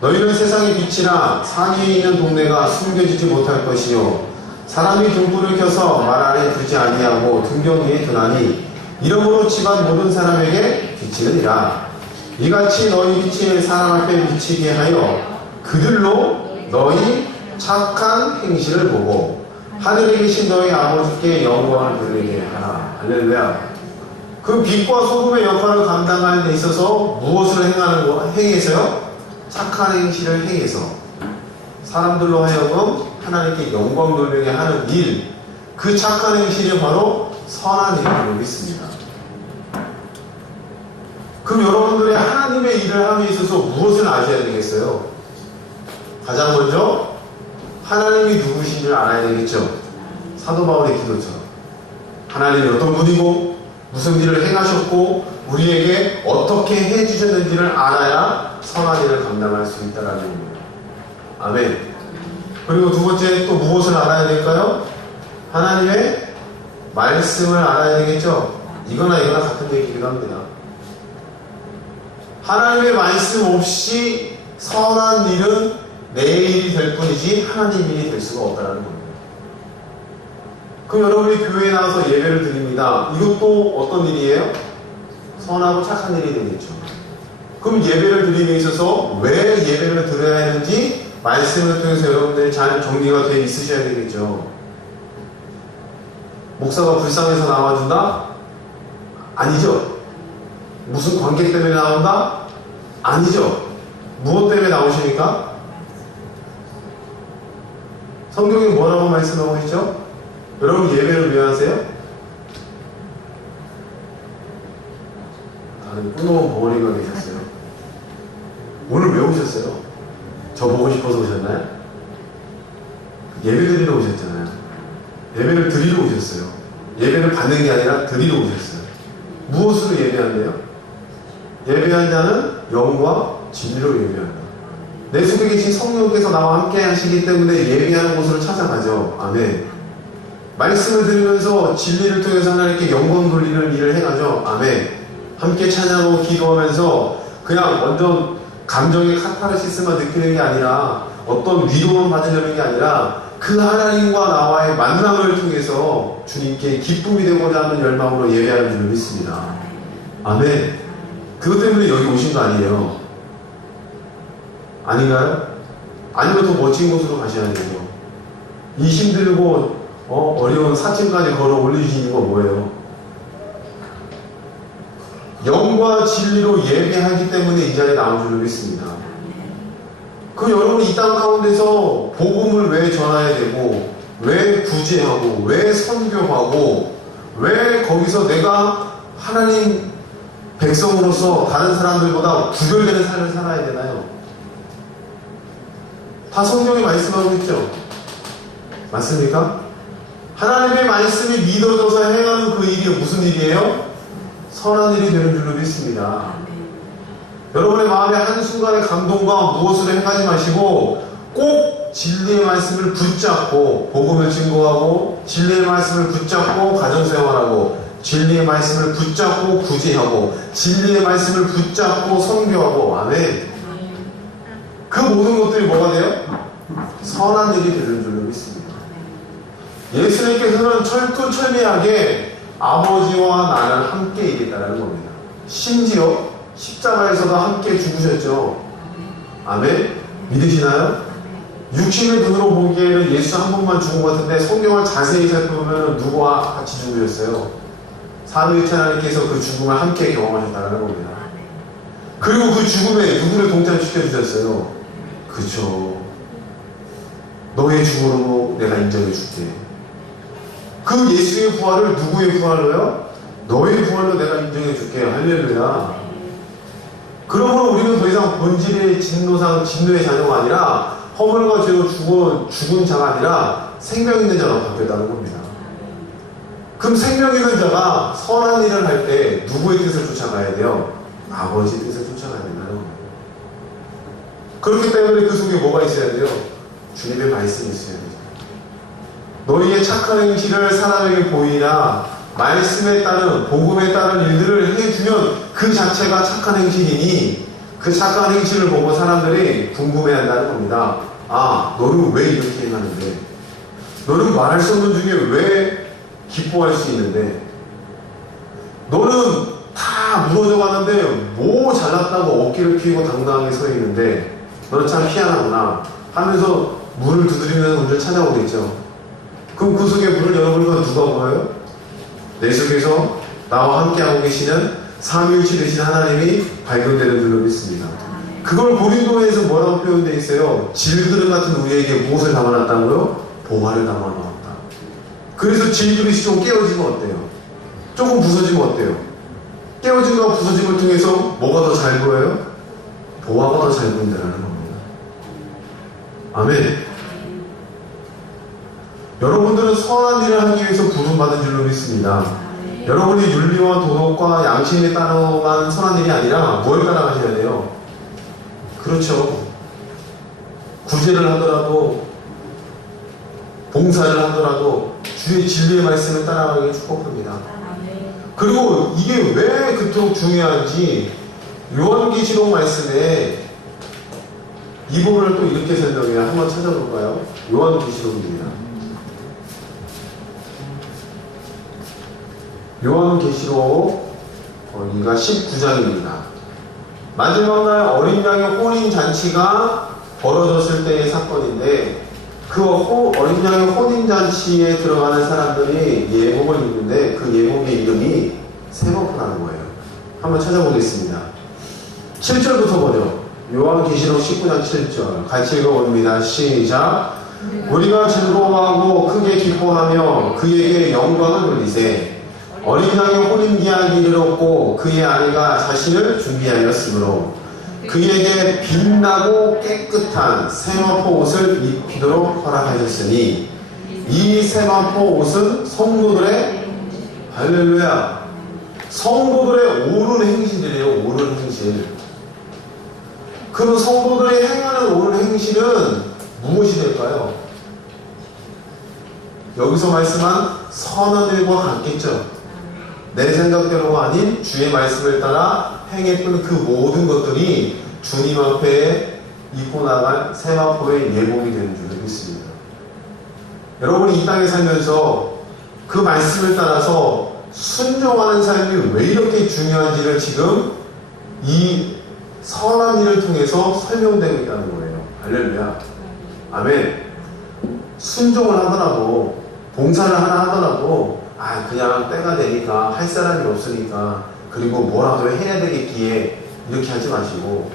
너희는 세상의 빛이라 산 위에 있는 동네가 숨겨지지 못할 것이요 사람이 등불을 켜서 말 아래 두지 아니하고 등경 위에 두나니 이러므로 집안 모든 사람에게 비치느니라. 이같이 너희 빛이 사람 앞에 비치게 하여 그들로 너희 착한 행실을 보고 하늘에 계신 너희 아버지께 영광을 돌리게 하라. 할렐루야. 그 빛과 소금의 역할을 감당하는 데 있어서 무엇을 행해서요? 착한 행실을 행해서 사람들로 하여금 하나님께 영광 돌리게 하는 일, 그 착한 행실이 바로 선한 일이라고 믿습니다. 그럼 여러분들이 하나님의 일을 함에 있어서 무엇을 아셔야 되겠어요? 가장 먼저 하나님이 누구신지를 알아야 되겠죠. 사도 바울의 기도처럼 하나님이 어떤 분이고 무슨 일을 행하셨고 우리에게 어떻게 해주셨는지를 알아야 선한 일을 감당할 수 있다는 겁니다. 아멘. 그리고 두 번째 또 무엇을 알아야 될까요? 하나님의 말씀을 알아야 되겠죠. 이거나 같은 얘기이기도 합니다. 하나님의 말씀 없이 선한 일은 내 일이 될 뿐이지 하나님 일이 될 수가 없다는 겁니다. 그럼 여러분이 교회에 나와서 예배를 드립니다. 이것도 어떤 일이에요? 선하고 착한 일이 되겠죠. 그럼 예배를 드림에 있어서 왜 예배를 드려야 하는지 말씀을 통해서 여러분들이 잘 정리가 되어 있으셔야 되겠죠. 목사가 불쌍해서 나와준다? 아니죠. 무슨 관계 때문에 나온다? 아니죠. 무엇 때문에 나오십니까? 성경에 뭐라고 말씀하고 있죠? 여러분 예배를 왜 하세요? 다들 끊어온 머리가 계셨어요. 오늘 왜 오셨어요? 저 보고 싶어서 오셨나요? 예배 드리러 오셨잖아요. 예배를 드리러 오셨어요. 예배를 받는 게 아니라 드리러 오셨어요. 무엇으로 예배한대요? 예배한 자는 영과 진리로 예배한다. 내 속에 계신 성령께서 나와 함께 하시기 때문에 예비하는 곳으로 찾아가죠. 아멘. 말씀을 들으면서 진리를 통해서 하나님께 영광 돌리는 일을 해가죠. 아멘. 함께 찬양하고 기도하면서 그냥 완전 감정의 카타르시스만 느끼는 게 아니라 어떤 위로만 받으려는 게 아니라 그 하나님과 나와의 만남을 통해서 주님께 기쁨이 되고자 하는 열망으로 예배하는 줄 믿습니다. 아멘. 그것 때문에 여기 오신 거 아니에요? 아닌가요? 아니면 더 멋진 곳으로 가셔야 되죠. 이 힘들고 어려운 4층까지 걸어 올리시는 건 뭐예요? 영과 진리로 예배하기 때문에 이 자리에 나온 줄 믿습니다. 그 여러분이 이 땅 가운데서 복음을 왜 전해야 되고, 왜 구제하고, 왜 선교하고, 왜 거기서 내가 하나님 백성으로서 다른 사람들보다 구별되는 삶을 살아야 되나요? 다 성경이 말씀하고 있죠? 맞습니까? 하나님의 말씀이 믿어져서 행하는 그 일이 무슨 일이에요? 선한 일이 되는 줄로 믿습니다. 여러분의 마음에 한순간의 감동과 무엇으로 행하지 마시고 꼭 진리의 말씀을 붙잡고 복음을 증거하고 진리의 말씀을 붙잡고 가정생활하고 진리의 말씀을 붙잡고 구제하고 진리의 말씀을 붙잡고 선교하고 아멘. 그 모든 것들이 뭐가 돼요? 선한 일이 되는 줄로 믿습니다. 예수님께서는 철두철미하게 아버지와 나는 함께 있겠다는 겁니다. 심지어 십자가에서도 함께 죽으셨죠. 아멘? 믿으시나요? 육신의 눈으로 보기에는 예수 한 분만 죽은 것 같은데 성경을 자세히 살펴보면 누구와 같이 죽으셨어요? 삼위일체 하나님께서 그 죽음을 함께 경험하셨다는 겁니다. 그리고 그 죽음에 누구를 동참시켜 주셨어요? 그쵸. 너의 죽음으로 내가 인정해 줄게. 그 예수의 부활을 누구의 부활로요? 너의 부활로 내가 인정해 줄게. 할렐루야. 그러므로 우리는 더 이상 본질의 진노상 진노의 자녀가 아니라 허물과 죄로 죽은 자가 아니라 생명 있는 자가 바뀌었다는 겁니다. 그럼 생명 있는 자가 선한 일을 할 때 누구의 뜻을 쫓아가야 돼요? 아버지 뜻을 쫓아가야 된다는 겁니다. 그렇기 때문에 그 속에 뭐가 있어야 돼요? 주님의 말씀이 있어야 돼요. 너희의 착한 행실을 사람에게 보이나 말씀에 따른 복음에 따른 일들을 해주면 그 자체가 착한 행실이니 그 착한 행실을 보고 사람들이 궁금해한다는 겁니다. 아, 너는 왜 이렇게 행하는데? 너는 말할 수 없는 중에 왜 기뻐할 수 있는데? 너는 다 무너져 가는데 뭐 잘났다고 어깨를 피고 당당하게 서 있는데 너는 참 희한하구나 하면서 문을 두드리면서 문을 찾아오겠죠. 그럼 그 속에 문을 열어보니까 누가 보여요? 내 속에서 나와 함께하고 계시는 삼위일체 되신 하나님이 발견되는 줄로 믿습니다. 그걸 고린도에서 뭐라고 표현되어 있어요? 질그릇 같은 우리에게 무엇을 담아놨다고요? 보화를 담아놨다. 그래서 질그릇이 좀 깨어지면 어때요? 조금 부서지면 어때요? 깨어짐과 부서짐을 통해서 뭐가 더 잘 보여요? 보화가 더 잘 보인다는 겁니다. 아멘. 여러분들은 선한 일을 하기 위해서 부름받은 줄로 믿습니다. 여러분이 윤리와 도덕과 양심에 따라간 선한 일이 아니라 뭘 따라가셔야 돼요? 그렇죠. 구제를 하더라도 봉사를 하더라도 주의 진리의 말씀을 따라가기 축복합니다. 그리고 이게 왜 그토록 중요한지 요한계시록 말씀에 이 부분을 또 이렇게 설명해요. 한번 찾아볼까요? 요한계시록입니다. 요한계시록 여기가 19장입니다. 마지막 날 어린 양의 혼인잔치가 벌어졌을 때의 사건인데 그 어린 양의 혼인잔치에 들어가는 사람들이 예복을 입는데 그 예복의 이름이 세마포라는 거예요. 한번 찾아보겠습니다. 7절부터 보죠. 요한계시록 19장 7절 같이 읽어봅니다. 시작. 우리가 즐거워하고 크게 기뻐하며 그에게 영광을 돌리세. 어린 양의 혼인기한이 이르렀고 그의 아내가 자신을 준비하였으므로 그에게 빛나고 깨끗한 세마포 옷을 입히도록 허락하셨으니 이 세마포 옷은 성도들의 할렐루야 성도들의 옳은 행실이래요. 옳은 행실. 그럼 성도들이 행하는 옳은 행실은 무엇이 될까요? 여기서 말씀한 선한 일과 같겠죠. 내 생각대로가 아닌 주의 말씀을 따라 행했던 그 모든 것들이 주님 앞에 입고 나갈 세마포의 예복이 되는 줄을 믿습니다. 여러분이 이 땅에 살면서 그 말씀을 따라서 순종하는 삶이 왜 이렇게 중요한지를 지금 이 선한 일을 통해서 설명되고 있다는 거예요. 할렐루야. 아멘. 순종을 하더라도 봉사를 하나 하더라도 그냥 때가 되니까 할 사람이 없으니까 그리고 뭐라도 해야 되겠기에 이렇게 하지 마시고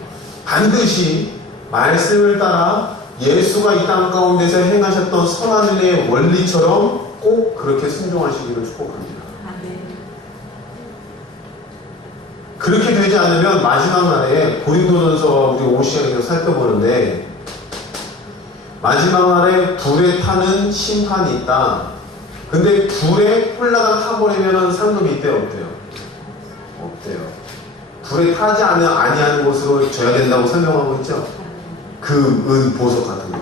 반드시 말씀을 따라 예수가 이 땅 가운데서 행하셨던 선한 일의 원리처럼 꼭 그렇게 순종하시기를 축복합니다. 그렇게 되지 않으면 마지막 날에 고린도전서 우리 5시간에서 살펴보는데 마지막 날에 불에 타는 심판이 있다. 근데 불에 홀라당 타버리면 상급이 있대요, 없대요? 없대요. 불에 타지 아니하는 곳으로 줘야 된다고 설명하고 있죠? 그 은 보석 같은 거.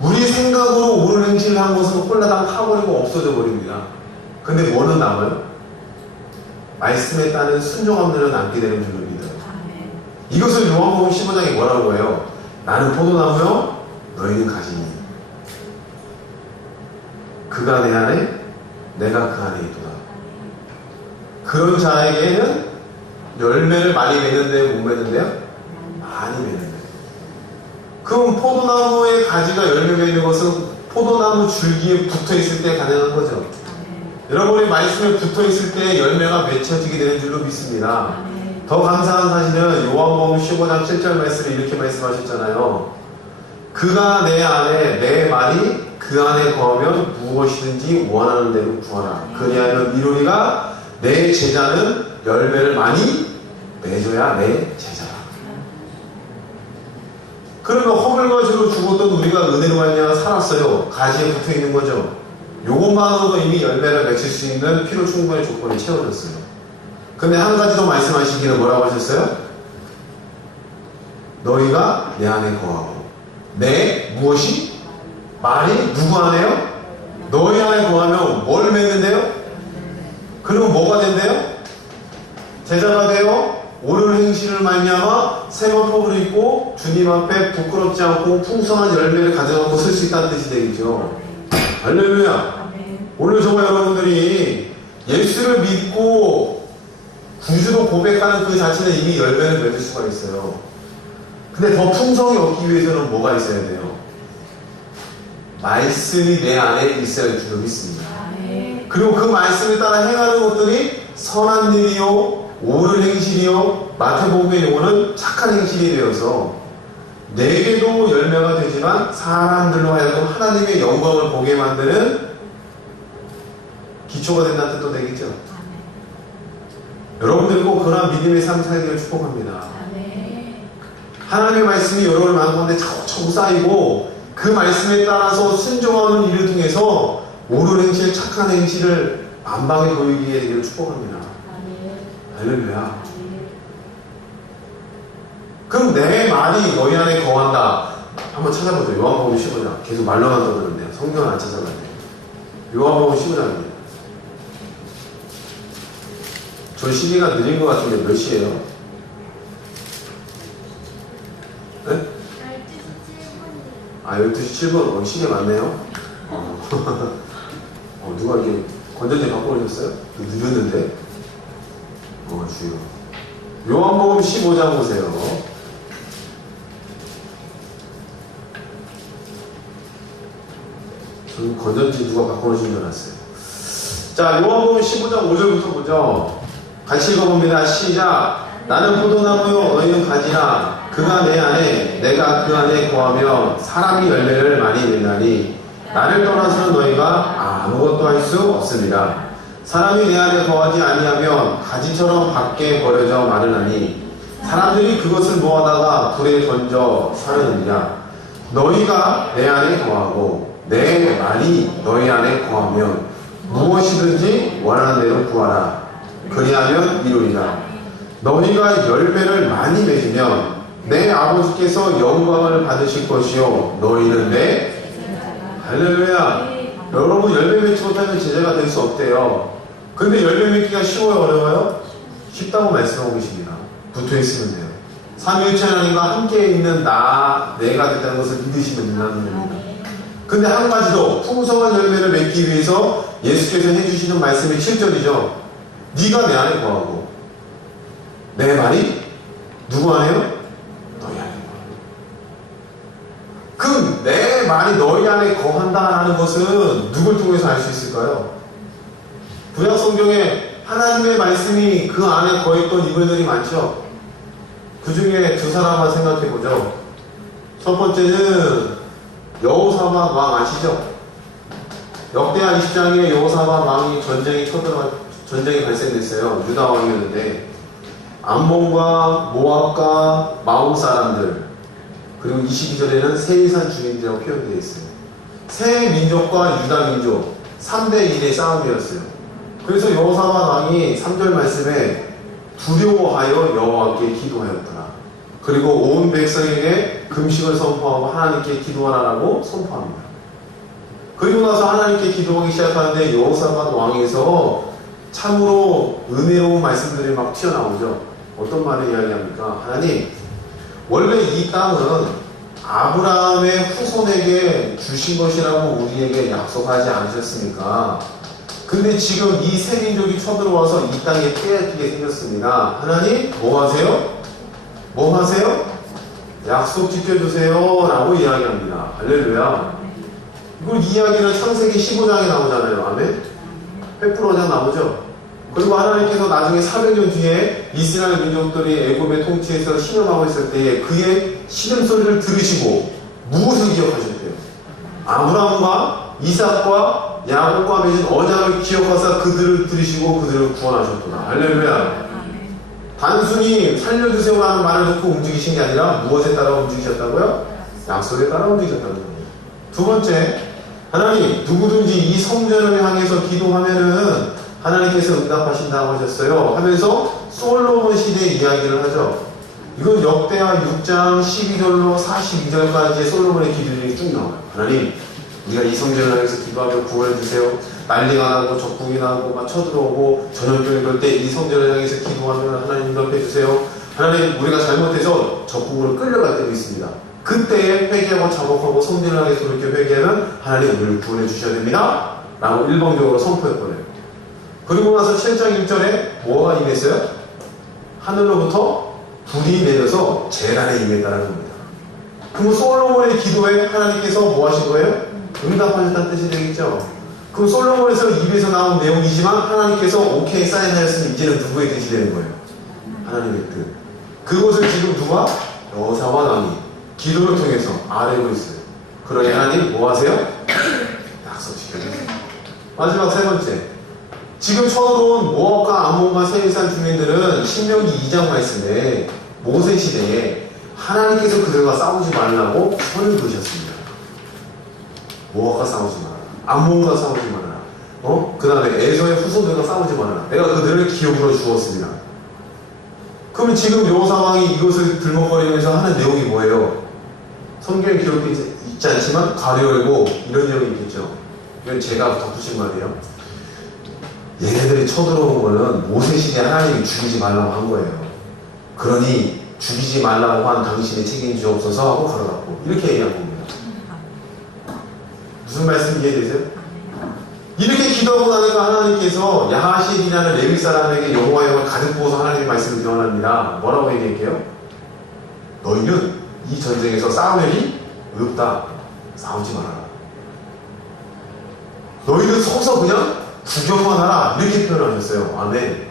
우리 생각으로 옳은 행실을 한 것은 홀라당 타버리고 없어져 버립니다. 근데 뭐는 남아요? 말씀에 따른 순종함들은 남게 되는 줄을 믿어요. 이것을 요한복음 15장에 뭐라고 해요? 나는 포도나무요, 너희는 가지니. 그가 내 안에, 내가 그 안에 있도다. 그런 자에게는 열매를 많이 맺는데요, 못 맺는데요? 많이 맺는데요. 그럼 포도나무의 가지가 열매 맺는 것은 포도나무 줄기에 붙어 있을 때 가능한 거죠. 여러분이 말씀에 붙어 있을 때 열매가 맺혀지게 되는 줄로 믿습니다. 더 감사한 사실은 요한복음 15장 7절 말씀을 이렇게 말씀하셨잖아요. 그가 내 안에, 내 말이 그 안에 거하면 무엇이든지 원하는 대로 구하라. 그리하면 이루리가 내 제자는 열매를 많이 맺어야 내 제자라. 그러면 허물과지로 죽었던 우리가 은혜로 말미암아 살았어요. 가지에 붙어 있는 거죠. 요것만으로도 이미 열매를 맺힐 수 있는 필요 충분의 조건이 채워졌어요. 근데 한 가지 더 말씀하시기는 뭐라고 하셨어요? 너희가 내 안에 거하고 내 무엇이? 말이 누구 안에요? 너희 안에 거하면 뭘 맺는데요? 그리고 뭐가 된대요? 제자가 되어 옳은 행실을 말미암아 세마포를 입고 주님 앞에 부끄럽지 않고 풍성한 열매를 가져가고 설 수 있다는 뜻이 되겠죠. 할렐루야. 오늘 정말 여러분들이 예수를 믿고 구주로 고백하는 그 자체는 이미 열매를 맺을 수가 있어요. 근데 더 풍성히 얻기 위해서는 뭐가 있어야 돼요? 말씀이 내 안에 있어야 될 줄로 믿습니다. 그리고 그 말씀에 따라 행하는 것들이 선한 일이요, 옳은 행실이요, 마태복음의 용어는 착한 행실이 되어서 내게도 열매가 되지만 사람들로 하여금 하나님의 영광을 보게 만드는 기초가 된다는 뜻도 되겠죠. 여러분들 꼭 그러한 믿음의 삶 살기를 축복합니다. 하나님의 말씀이 여러분의 마음 가운데 차곡차곡 쌓이고 그 말씀에 따라서 순종하는 일을 통해서 옳은 행실, 착한 행실을 만방에 보이게 되기를 축복합니다. 할렐루야. 그럼 내 말이 너희 안에 거한다. 한번 찾아보죠. 요한복음 15장. 계속 말로만 떠드는데요. 성경을 안 찾아가야 돼요. 요한복음 15장입니다. 저 시기가 느린 것 같은데 몇 시예요? 네? 12시 7분. 시계 맞네요. 누가 이렇게 건전지 바꿔오셨어요? 늦었는데? 주요. 요한복음 15장 보세요. 저는 건전지 누가 바꿔오신 줄 알았어요. 자, 요한복음 15장 5절부터 보죠. 같이 읽어봅니다. 시작. 나는 포도나무요, 너희는 가지라. 그가 내 안에, 내가 그 안에 거하며 사람이 열매를 많이 맺나니 나를 떠나서는 너희가 아무것도 할 수 없습니다. 사람이 내 안에 거하지 아니하면 가지처럼 밖에 버려져 마르나니 사람들이 그것을 모아다가 불에 던져 사르느니라. 너희가 내 안에 거하고 내 말이 너희 안에 거하면 무엇이든지 원하는 대로 구하라. 그리하면 이루리라. 너희가 열매를 많이 맺으면 내 아버지께서 영광을 받으실 것이요 너희는 내 할렐루야. 여러분 열매 맺지 못하면 제자가 될 수 없대요. 근데 열매 맺기가 쉬워요 어려워요? 쉽다고 말씀하고 계십니다. 붙어있으면 돼요. 삼위일체 하나님과 함께 있는 내가 됐다는 것을 믿으시면 된다는 겁니다. 근데 한 가지 더 풍성한 열매를 맺기 위해서 예수께서 해주시는 말씀이 7절이죠. 네가 내 안에 거하고 내 말이 누구 안에요? 너희 안에 거하고. 그럼 내 말이 너희 안에 거한다라는 것은 누굴 통해서 알 수 있을까요? 구약 성경에 하나님의 말씀이 그 안에 거했던 인물들이 많죠. 그 중에 두 사람만 생각해 보죠. 첫 번째는 여호사밧 왕 아시죠? 역대하 20장에 여호사밧 왕이 전쟁이 발생됐어요. 유다 왕이었는데 암몬과 모압과 마온 사람들 그리고 22절에는 세이산 주민들이라고 표현되어 있어요. 세 민족과 유다 민족 3대1의 싸움이었어요. 그래서 여호사밧 왕이 3절 말씀에 두려워하여 여호와께 기도하였더라. 그리고 온 백성에게 금식을 선포하고 하나님께 기도하라고 선포합니다. 그리고 나서 하나님께 기도하기 시작하는데 여호사밧 왕에서 참으로 은혜로운 말씀들이 막 튀어나오죠. 어떤 말을 이야기합니까? 하나님, 원래 이 땅은 아브라함의 후손에게 주신 것이라고 우리에게 약속하지 않으셨습니까? 근데 지금 이 세 민족이 쳐들어와서 이 땅에 빼앗기게 생겼습니다. 하나님, 뭐 하세요? 뭐 하세요? 약속 지켜주세요 라고 이야기합니다. 할렐루야. 이걸 이야기는 창세기 15장에 나오잖아요. 아멘? 100% 나오죠. 그리고 하나님께서 나중에 400년 뒤에 이스라엘 민족들이 애굽의 통치에서 신음하고 있을 때에 그의 신음소리를 들으시고 무엇을 기억하셨대요? 아브라함과 이삭과 야곱과 맺은 언약을 기억하사 그들을 들으시고 그들을 구원하셨구나. 할렐루야. 단순히 살려주세요라는 말을 듣고 움직이신 게 아니라 무엇에 따라 움직이셨다고요? 약속에 따라 움직이셨다는 겁니다. 두 번째, 하나님 누구든지 이 성전을 향해서 기도하면은 하나님께서 응답하신다고 하셨어요 하면서 솔로몬 시대의 이야기를 하죠. 이건 역대하 6장 12절로 42절까지의 솔로몬의 기도들이 쭉 나와요. 하나님 우리가 이 성전을 향해서 기도하며 구원해주세요. 난리가 나고 적국이 나고 막 쳐들어오고 전염병이 그럴 때 이 성전을 향해서 기도하면 하나님 응답해주세요. 하나님 우리가 잘못해서 적국으로 끌려갈 때도 있습니다. 그때에 회개하고 자복하고 성전을 향해서 그렇게 회개하면 하나님 우리를 구원해 주셔야 됩니다 라고 일방적으로 선포해버려요. 그리고 나서 7장 1절에 뭐가 임했어요? 하늘로부터 불이 내려서 재난에 임했다는 겁니다. 그럼 솔로몬의 기도에 하나님께서 뭐 하신 거예요? 응답하셨다는 뜻이 되겠죠. 그럼 솔로몬에서 입에서 나온 내용이지만 하나님께서 오케이 사인하였으니 이제는 누구의 뜻이 되는 거예요? 하나님의 뜻. 그것을 지금 누가? 여호사밧 왕이 기도를 통해서 알고 있어요. 그러니 하나님 뭐 하세요? 약속 지켜주세요. 마지막 세 번째, 지금 쳐들어온 모압과 암몬과 세일산 주민들은 신명기 2장 말씀에 모세 시대에 하나님께서 그들과 싸우지 말라고 선을 그으셨습니다. 모압과 싸우지 마라. 암몬과 싸우지 마라. 그 다음에 에서의 후손들과 싸우지 마라. 내가 그들을 기업으로 주었습니다. 그러면 지금 여호사밧 왕이 이것을 들먹거리면서 하는 내용이 뭐예요? 성경에 기록되어 있지 않지만 가려 열고 이런 내용이 있겠죠. 이건 제가 덧붙인 말이에요. 얘네들이 쳐들어온 거는 모세시대 하나님이 죽이지 말라고 한 거예요. 그러니 죽이지 말라고 한 당신의 책임지옵소서 하고 걸어갔고 이렇게 얘기한 겁니다. 무슨 말씀 이해되세요? 이렇게 기도하고 나니까 하나님께서 야하실이라는 레위 사람에게 여호와의 영을 가득 부어서 하나님의 말씀을 전합니다. 뭐라고 얘기할게요? 너희는 이 전쟁에서 싸울 일이 없다. 싸우지 말아라. 너희는 서서 그냥 구경만 하라. 이렇게 표현하셨어요. 아멘.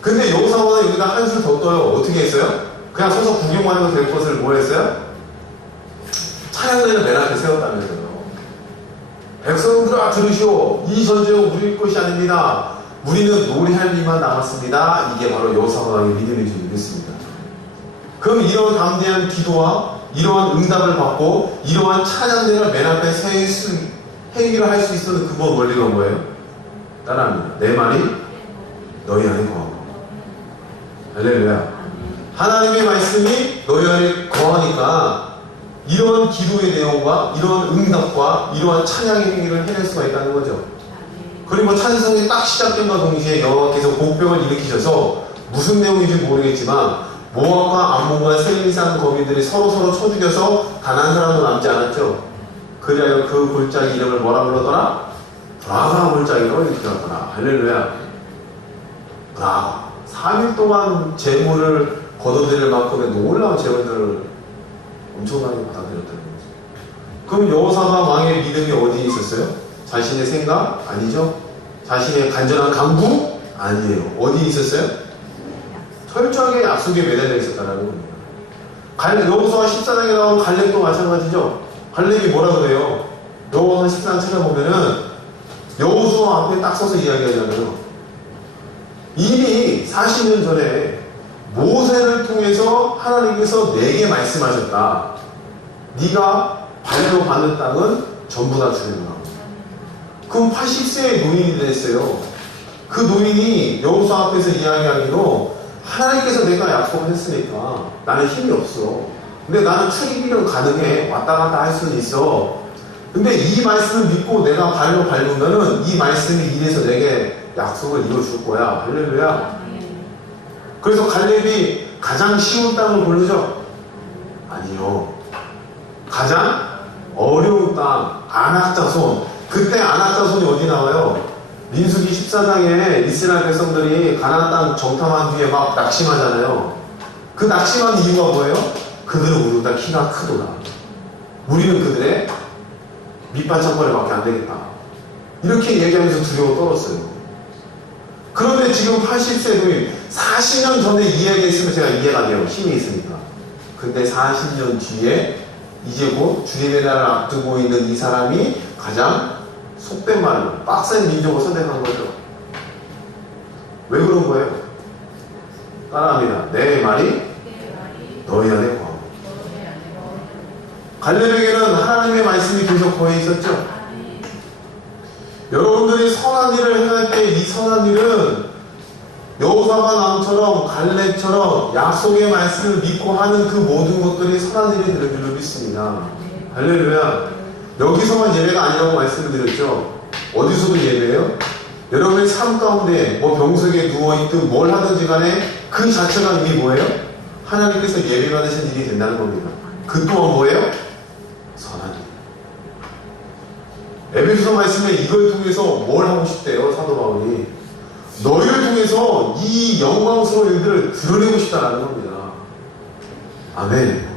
근데 여호사밧은 여기다 한술 더 떠요. 어떻게 했어요? 그냥 서서 구경만 해도 될 것을 뭐 했어요? 차량대를 맨 앞에 세웠다면서요. 백성들아 들으시오. 이 전쟁은 우리 것이 아닙니다. 우리는 노래할 일만 남았습니다. 이게 바로 여호사밧 왕의 믿음의 증거였습니다. 그럼 이런 담대한 기도와 이러한 응답을 받고 이러한 찬양대를 맨 앞에 행위를 할 수 있었던 그번 원리가 뭐예요? 따라합니다. 내 말이 너희 안에 거하고. 할렐루야. 하나님의 말씀이 너희 안에 거하니까 이러한 기도의 내용과 이러한 응답과 이러한 찬양의 행위를 해낼 수가 있다는 거죠. 그리고 찬송이 딱 시작된과 동시에 여호와께서 복병을 일으키셔서 무슨 내용인지 모르겠지만 모압과 암몬과 세일산 거민들이 서로 쳐 죽여서 단 한 사람도 남지 않았죠. 그리하여 그 골짜기 이름을 뭐라 불렀더라? 브라가 골짜기로 일컬었더라. 할렐루야. 브라가 3일 동안 재물을 거둬들일 만큼의 놀라운 재물들을 엄청나게 받아들였다는 거죠. 그럼 여호사밧 왕의 믿음이 어디에 있었어요? 자신의 생각? 아니죠. 자신의 간절한 강구? 아니에요. 어디에 있었어요? 철저하게 약속에 매달려 있었다는 겁니다. 여호수아 14장에 나온 갈렙도 마찬가지죠. 갈렙이 뭐라 그래요? 여호수아 14장 찾아보면은 여호수아 앞에 딱 서서 이야기하잖아요. 이미 40년 전에 모세를 통해서 하나님께서 내게 말씀하셨다. 네가 발로 받는 땅은 전부 다 주리라. 그럼 80세의 노인이 됐어요. 그 노인이 여호수아 앞에서 이야기하기로 하나님께서 내가 약속을 했으니까 나는 힘이 없어. 근데 나는 출입이는 가능해. 왔다 갔다 할 수는 있어. 근데 이 말씀을 믿고 내가 발로 밟으면은 이 말씀이 이래서 내게 약속을 이뤄줄 거야. 할렐루야. 그래서 갈렙이 가장 쉬운 땅을 고르죠? 아니요. 가장 어려운 땅, 아낙자손. 그때 아낙자손이 어디 나와요? 민수기 14장에 이스라엘 백성들이 가나안 땅 정탐한 뒤에 막 낙심하잖아요. 그 낙심한 이유가 뭐예요? 그들은 우리보다 키가 크도다. 우리는 그들의 밑반찬거리밖에 안 되겠다. 이렇게 얘기하면서 두려워 떨었어요. 그런데 지금 80세 노인 40년 전에 이야기했으면 제가 이해가 돼요. 힘이 있으니까. 근데 40년 뒤에 이제 곧 주님의 날을 앞두고 있는 이 사람이 가장 속된 말로 빡센 민족을 선택한 거죠. 왜 그런 거예요? 따라합니다. 내 말이 너희 안에 거하고. 갈렙에게는 하나님의 말씀이 계속 거해 있었죠. 여러분들이 선한 일을 행할 때 이 선한 일은 여호사밧 왕처럼 갈렙처럼 약속의 말씀을 믿고 하는 그 모든 것들이 선한 일이 되는 줄로 믿습니다. 할렐루야. 여기서만 예배가 아니라고 말씀을 드렸죠. 어디서도 예배예요? 여러분의 삶 가운데 뭐 병석에 누워있든 뭘 하든지 간에 그 자체가 이미 뭐예요? 하나님께서 예배 받으신 일이 된다는 겁니다. 그 또한 뭐예요? 선한 일. 에베소서 말씀에 이걸 통해서 뭘 하고 싶대요? 사도 바울이 너희를 통해서 이 영광스러운 일들을 드러내고 싶다는 겁니다. 아멘.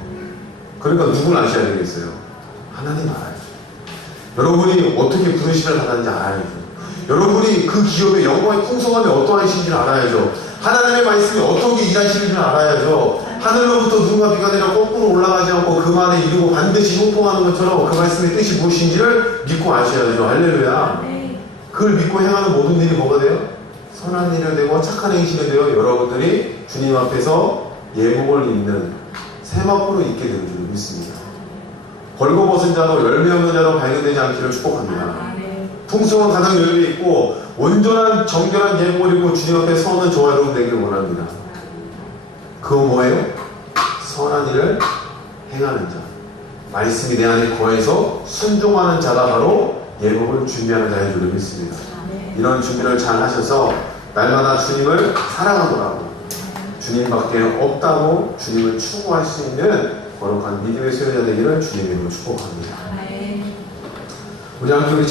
그러니까 누구를 아셔야 되겠어요? 하나님 알아야죠. 여러분이 어떻게 부르심을 받았는지 알아야죠. 여러분이 그 기업의 영광의 풍성함이 어떠하신지를 알아야죠. 하나님의 말씀이 어떻게 일하시는지를 알아야죠. 하늘로부터 눈과 비가 내려 거꾸로 올라가지 않고 그만에 이루고 반드시 형통하는 것처럼 그 말씀의 뜻이 무엇인지를 믿고 아셔야죠. 할렐루야. 그걸 믿고 행하는 모든 일이 뭐가 돼요? 선한 일이 되고 착한 행실이 되어 여러분들이 주님 앞에서 예복을 입는 세마포로 있게 되는 줄 믿습니다. 벌거벗은 자도 열매 없는 자도 발견되지 않기를 축복합니다. 풍성한 가정 열매 있고 온전한 정결한 예복을 입고 주님 앞에 서는 저와 여러분 되기를 원합니다. 그거 뭐예요? 선한 일을 행하는 자. 말씀이 내 안에 거해서 순종하는 자가 바로 예복을 준비하는 자인 줄 믿습니다. 이런 준비를 잘 하셔서 날마다 주님을 사랑하더라고 주님밖에 없다고 주님을 추구할 수 있는 거룩한 믿음의 소유자 되기를 주님의 이름으로 축복합니다. 우리 함께 우리